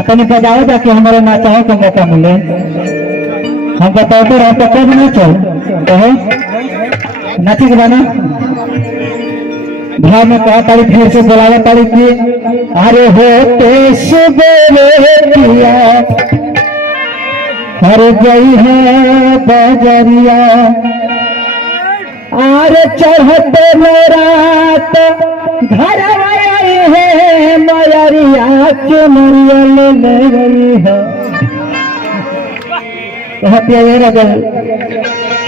अपने बजाओ जाके हमारे नाचाओ का मौका मिले। हम बताते रहे तो कब नाचो तो नाचे के बना भाव में कहा तारीख फिर से बुलावा तारीख की अरे होते सुबेरे किया हर गई है बजरिया आर चढ़ते रात घर आई है मयरिया के मरियल ले गई है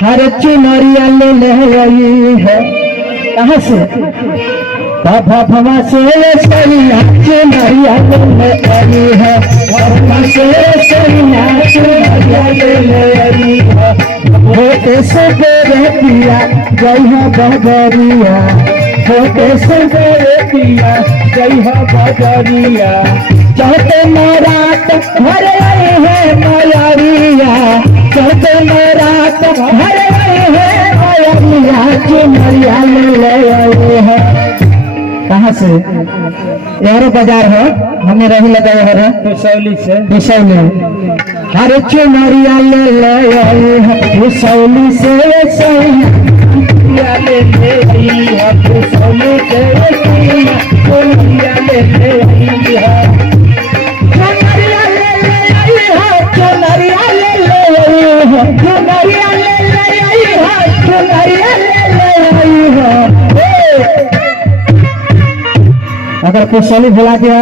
हर चुनरिया ले गई है कहाँ से भवा से सैया चुनरिया ले गई है से सैया चुनरिया ले गई है होते सुबेरे पिया जय हो बजरिया होते सुबेरे पिया जय हो बजरिया चौथे मेरात घर आई है मयरिया चौथे मेरात घर आई है मयरिया चुनरिया ले आई है कहाँ से यारो बाजार है हमें रही लगाए है भुसौली से हर चुनरिया ले आई है भुसौली से ले आई है भुसौली से चुनरिया ले आई है चुनरिया ले आई है चुनरिया ले आई है चुनरिया ले आई है चुनरिया ले आई है अगर कुछ भुला दिया